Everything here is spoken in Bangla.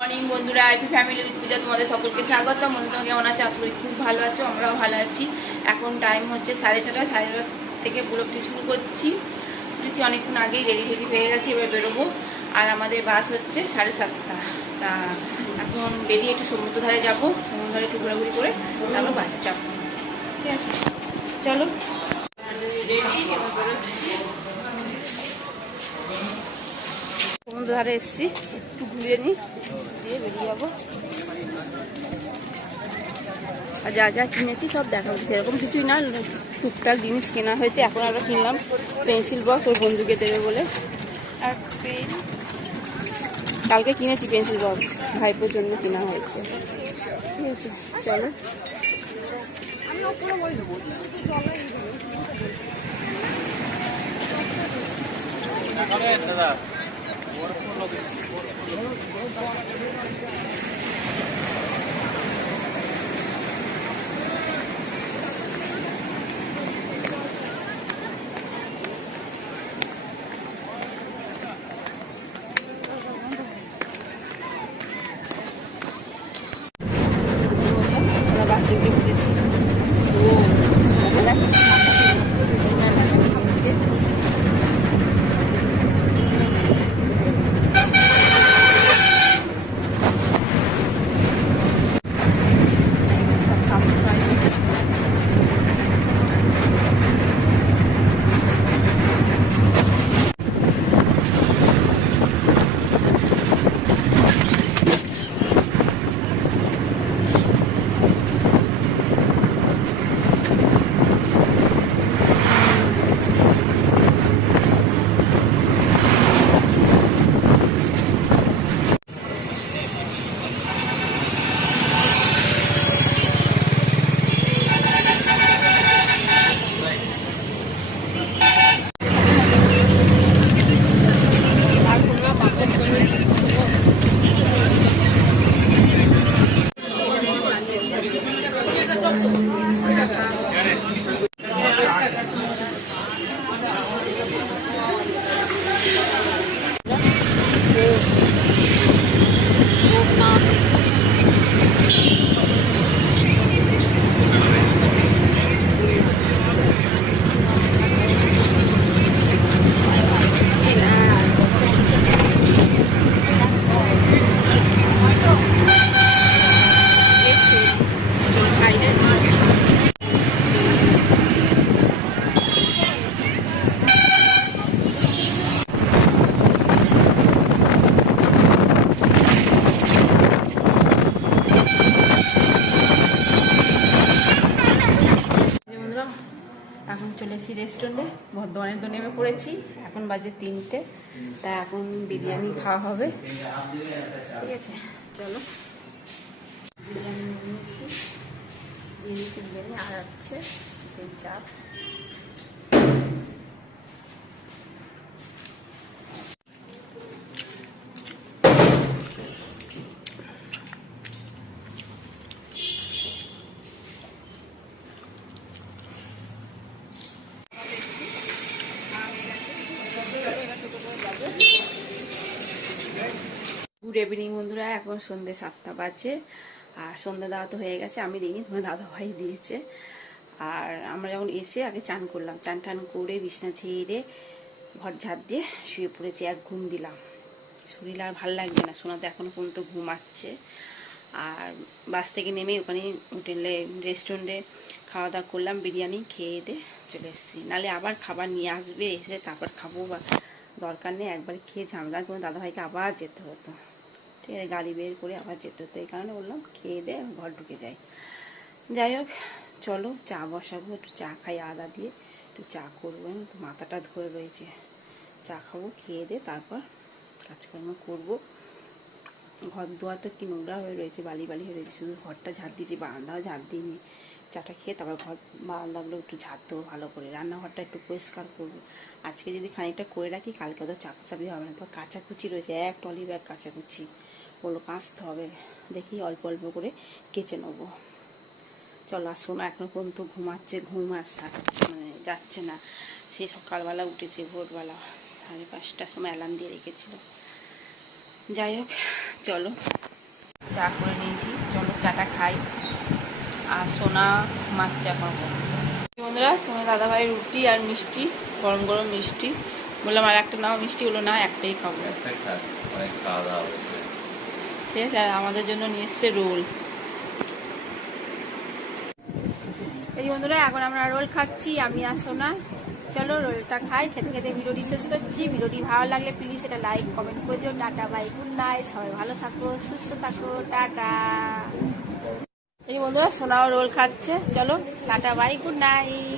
মর্নিং বন্ধুরা, আইপি ফ্যামিলি উইথ পূজা তোমাদের সকলকে স্বাগতম। বন্ধুরা কেমন আছো? আশা করি খুব ভালো আছো, আমরাও ভালো আছি। এখন টাইম হচ্ছে 6:30, 6:30 থেকে ব্লগটি শুরু করছি। অনেকক্ষণ আগেই রেডি হয়ে গেছি, এবার বেরোবো। আর আমাদের বাস হচ্ছে 7:30। তা এখন বেরিয়ে একটু সমুদ্র ধারে যাবো, সমুদ্র ধারে একটু ঘোরাঘুরি করে তারপর বাসে চাপবো। ঠিক আছে, চলো রেডি, এবার বেরোচ্ছি। সমুদ্র ধারে এসছি, একটু ঘুরিয়ে নিই, দিয়ে বেরিয়ে যাবো। আর যা যা কিনেছি সব দেখাবো। সেরকম কিছুই না, টুকটাক জিনিস কেনা হয়েছে। এখন আমরা কিনলাম পেন্সিল বক্স, ওই বন্ধুকে দেবে বলে। আর পেন কালকে কিনেছি, পেন্সিল বক্স ভাইপোর জন্য কেনা হয়েছে। ঠিক আছে, চলো। দাদা বাসে উঠে পড়েছি। এখন চলে এসেছি রেস্টুরেন্টে, বর্ধমানে তো নেমে পড়েছি। এখন বাজে 3টে, তা এখন বিরিয়ানি খাওয়া হবে। ঠিক আছে, চলো। বিরিয়ানি নিয়েছি, বিরিয়ানি আর হচ্ছে চিকেন চাপ। গুড ইভিনিং বন্ধুরা, এখন সন্ধ্যে 7টা বাজে। আর সন্ধ্যা দেওয়া তো হয়ে গেছে, আমি দিইনি, তোমার দাদাভাই দিয়েছে। আর আমরা যখন এসে আগে চান করলাম, চান টান করে বিছনা ছেড়ে ঘর ঝাড় দিয়ে শুয়ে পড়েছি। এক ঘুম দিলাম, শরীর আর ভাল লাগছে না। সোনা তো এখনো পর্যন্ত ঘুমাচ্ছে। আর বাস থেকে নেমে ওখানে হোটেলে রেস্টুরেন্টে খাওয়া দাওয়া করলাম, বিরিয়ানি খেয়ে দিয়ে চলে এসেছি। নাহলে আবার খাবার নিয়ে আসবে, এসে তারপর খাবো, বা দরকার নেই। একবার খেয়ে ঝামেলা করে দাদাভাইকে আবার যেতে হতো। ঠিক আছে, গাড়ি বের করে আবার যেতে হতো। এই কারণে বললাম খেয়ে দিয়ে ঘর ঢুকে যাই। যাই হোক, চলো চা বসাবো, একটু চা খাই আদা দিয়ে, একটু চা করবো। তো মাথাটা ধরে রয়েছে, চা খাবো, খেয়ে দিয়ে তারপর কাজকর্ম করবো। ঘর দোয়া তো কি নোংরা হয়ে রয়েছে, বালি হয়ে রয়েছে। শুধু ঘরটা ঝাড় দিয়েছি, বারান্দাও ঝাড় দিইনি। চাটা খেয়ে তারপর ঘর বারান্দাগুলো একটু ঝাড় দেবো ভালো করে, রান্নাঘরটা একটু পরিষ্কার করবো। আজকে যদি খানিকটা করে রাখি, কালকে তো চাপাচাপি হবে না। তো কাচাকুচি রয়েছে, এক ট্রলি ব্যাগ কাচাকুচি, ওগুলো কাচতে হবে। দেখি অল্প অল্প করে কেচে নেবো। চলো। আর শোনো এখনো পর্যন্ত ঘুমাচ্ছে, ঘুম আর মানে যাচ্ছে না। সে সকালবেলা উঠেছে, ভোরবেলা 5:30টার সময় অ্যালার্ম দিয়ে রেখেছিল। যাই হোক, চলো। চা করে নিয়েছি, চলো চাটা খাই। আর সোনা মাছ চা খাবো। বন্ধুরা, তোমার দাদাভাই রুটি আর মিষ্টি, গরম গরম মিষ্টি। বললাম আর একটা নাও মিষ্টি, হলো না একটাই খাবো। ঠিক আছে, আর আমাদের জন্য নিয়ে এসছে রোল। এই বন্ধুরা, এখন আমরা রোল খাচ্ছি, আমি আর সোনা। চলো রোলটা খাই, খেতে খেতে ভিডিওটি শেষ করছি। ভিডিওটি ভালো লাগলে প্লিজ এটা লাইক কমেন্ট করে দিও। টাটা বাই গুড নাইট, সবাই ভালো থাকো সুস্থ থাকো, টাটা। এই বন্ধুরা, সোনাও রোল খাচ্ছে, চলো টাটা বাই গুড নাইট।